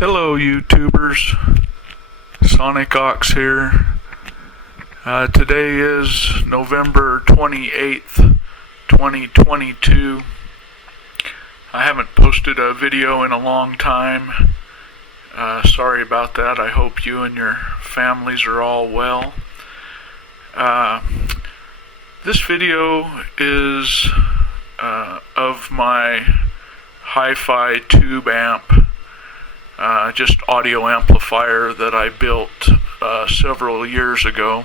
Hello YouTubers, Sonic Ox here. Today is November 28th, 2022. I haven't posted a video in a long time. Sorry about that. I hope you and your families are all well. This video is of my HiFi tube amp. Just audio amplifier that I built several years ago.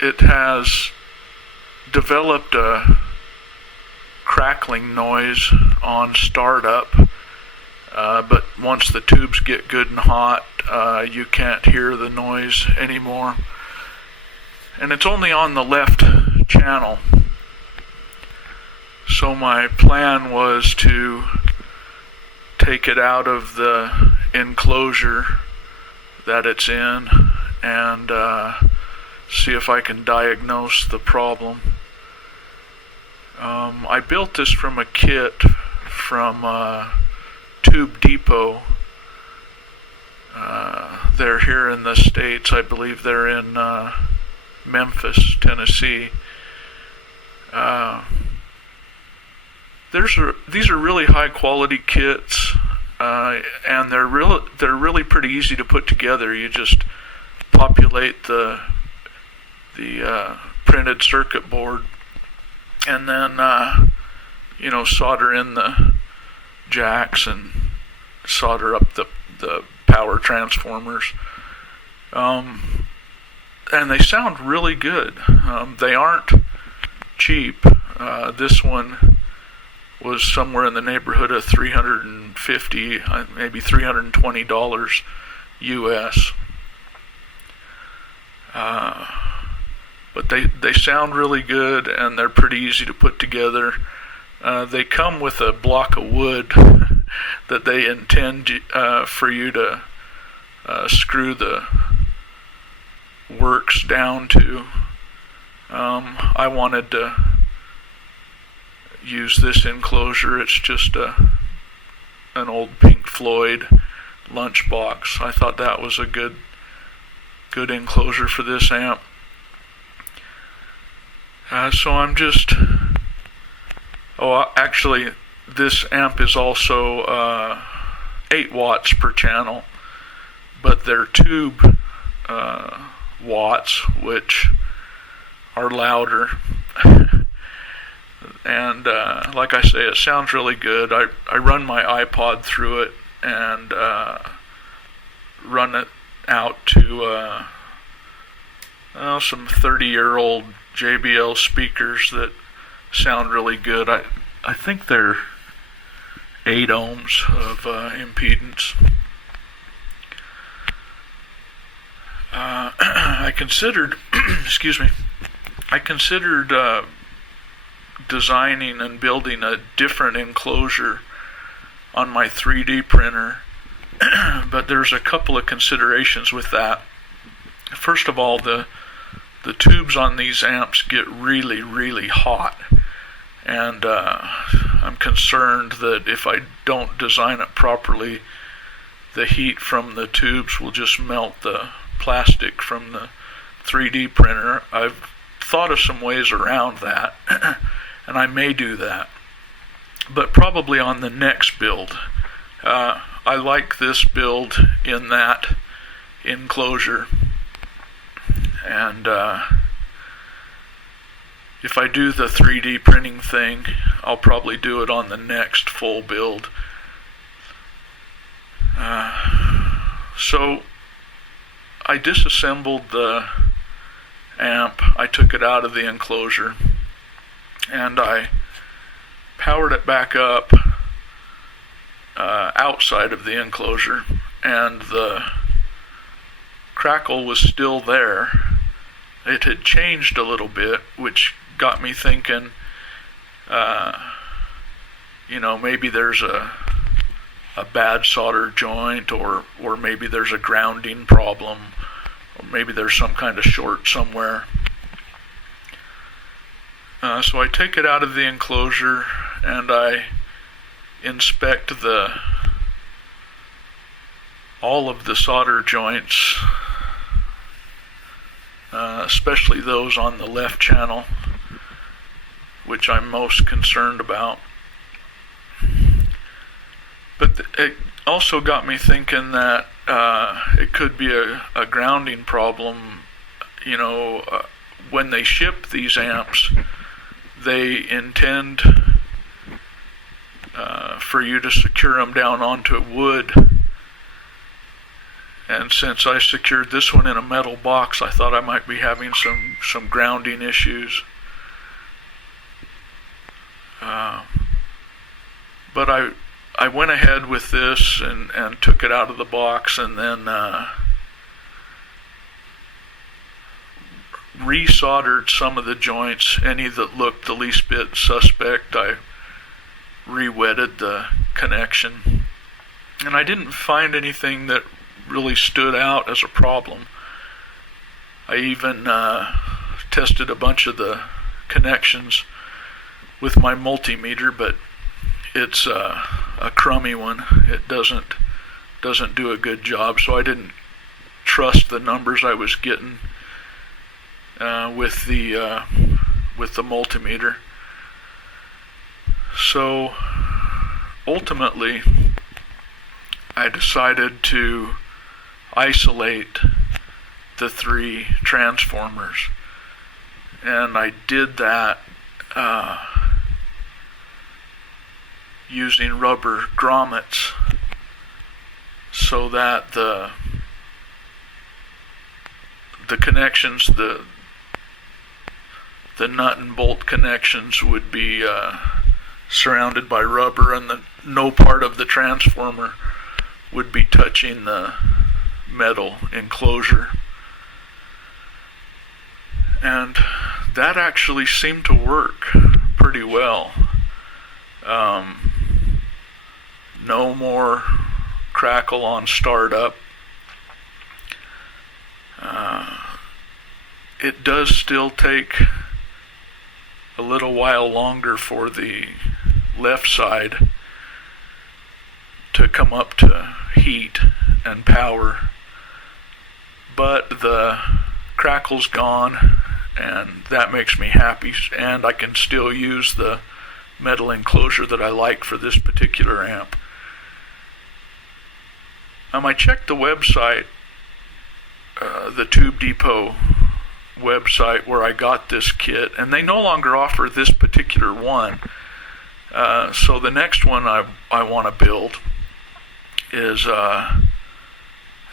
It has developed a crackling noise on startup, but once the tubes get good and hot, you can't hear the noise anymore. And it's only on the left channel. So my plan was to take it out of the enclosure that it's in and see if I can diagnose the problem. I built this from a kit from Tube Depot. They're here in the States. I believe they're in Memphis, Tennessee. These are really high quality kits, and they're really pretty easy to put together. You just populate the printed circuit board, and then solder in the jacks and solder up the power transformers. And they sound really good. They aren't cheap. This one was somewhere in the neighborhood of $350, maybe $320 US. But they sound really good, and they're pretty easy to put together. They come with a block of wood that they intend for you to screw the works down to. I wanted to use this enclosure. It's just an old Pink Floyd lunchbox. I thought that was a good enclosure for this amp. So I'm just... actually, this amp is also 8 watts per channel, but they're tube watts, which are louder. And like I say, it sounds really good. I run my iPod through it and run it out to some 30-year-old JBL speakers that sound really good. I think they're 8 ohms of impedance. I considered designing and building a different enclosure on my 3D printer, but there's a couple of considerations with that. First of all, the tubes on these amps get really, really hot, and I'm concerned that if I don't design it properly, the heat from the tubes will just melt the plastic from the 3D printer. I've thought of some ways around that, and I may do that, but probably on the next build. I like this build in that enclosure, and if I do the 3D printing thing, I'll probably do it on the next full build. So I disassembled the amp. I took it out of the enclosure and I powered it back up outside of the enclosure, and the crackle was still there. It had changed a little bit, which got me thinking, maybe there's a bad solder joint, or maybe there's a grounding problem, or maybe there's some kind of short somewhere. So I take it out of the enclosure and I inspect all of the solder joints, especially those on the left channel, which I'm most concerned about. But it also got me thinking that it could be a grounding problem. When they ship these amps, they intend for you to secure them down onto wood. And since I secured this one in a metal box, I thought I might be having some grounding issues. But I went ahead with this and took it out of the box, and then resoldered some of the joints. Any that looked the least bit suspect, I re-wetted the connection. And I didn't find anything that really stood out as a problem. I even tested a bunch of the connections with my multimeter, but it's a crummy one. It doesn't do a good job, so I didn't trust the numbers I was getting with the multimeter. So ultimately, I decided to isolate the 3 transformers, and I did that using rubber grommets, so that the connections, the nut and bolt connections, would be surrounded by rubber, and no part of the transformer would be touching the metal enclosure. And that actually seemed to work pretty well. No more crackle on startup. It does still take a little while longer for the left side to come up to heat and power, but the crackle's gone, and that makes me happy, and I can still use the metal enclosure that I like for this particular amp. I checked the website, the Tube Depot website where I got this kit, and they no longer offer this particular one. So the next one I want to build is, I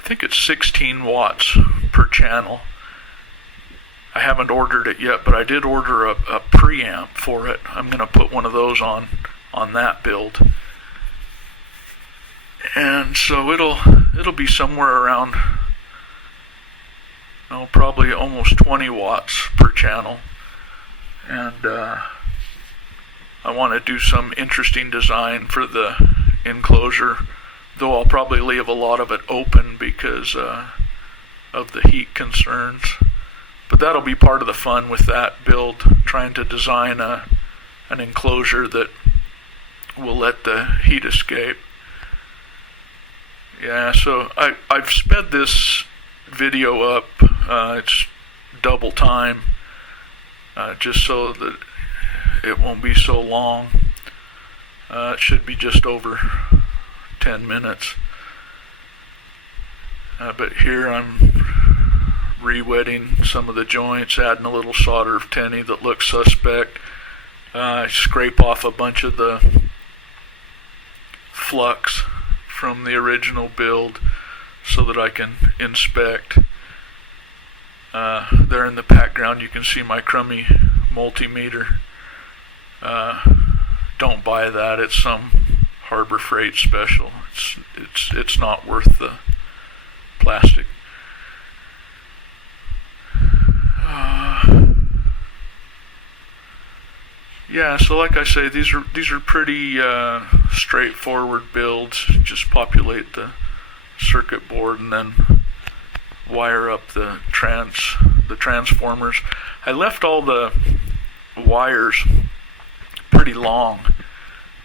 think it's 16 watts per channel. I haven't ordered it yet, but I did order a preamp for it. I'm going to put one of those on that build. And so it'll be somewhere around, probably almost 20 watts per channel. And I want to do some interesting design for the enclosure, though I'll probably leave a lot of it open because of the heat concerns. But that'll be part of the fun with that build, trying to design an enclosure that will let the heat escape. Yeah, so I've sped this video up. It's double time, just so that it won't be so long. It should be just over 10 minutes. But here I'm re-wetting some of the joints, adding a little solder of tenny that looks suspect. I scrape off a bunch of the flux from the original build so that I can inspect. There in the background you can see my crummy multimeter. Don't buy that. It's some Harbor Freight special. It's not worth the plastic. Yeah, so like I say, these are pretty straightforward builds. Just populate the circuit board and then wire up the transformers. I left all the wires pretty long.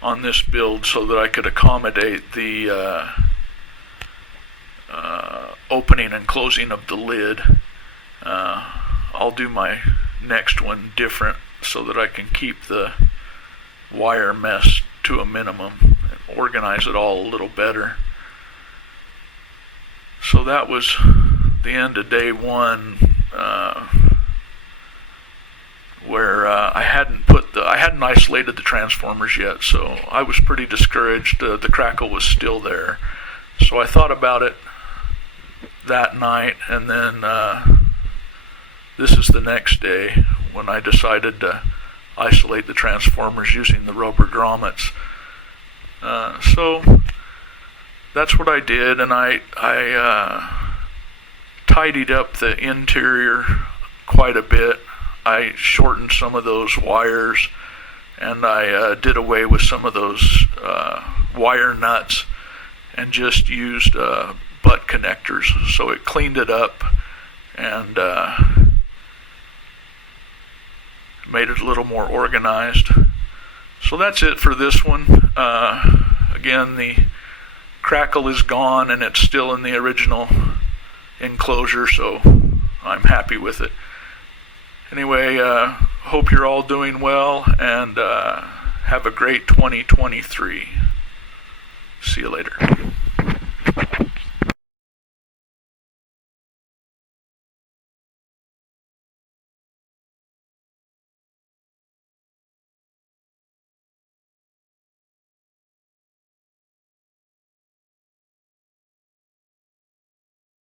on this build so that I could accommodate the opening and closing of the lid. I'll do my next one different so that I can keep the wire mess to a minimum and organize it all a little better. So that was the end of day one, where I hadn't isolated the transformers yet, so I was pretty discouraged. The crackle was still there. So I thought about it that night, and then this is the next day when I decided to isolate the transformers using the rubber grommets. So that's what I did, and I tidied up the interior quite a bit. I shortened some of those wires, and I did away with some of those wire nuts and just used butt connectors. So it cleaned it up and made it a little more organized. So that's it for this one. Again, the crackle is gone and it's still in the original enclosure, so I'm happy with it. Anyway, hope you're all doing well, and have a great 2023. See you later.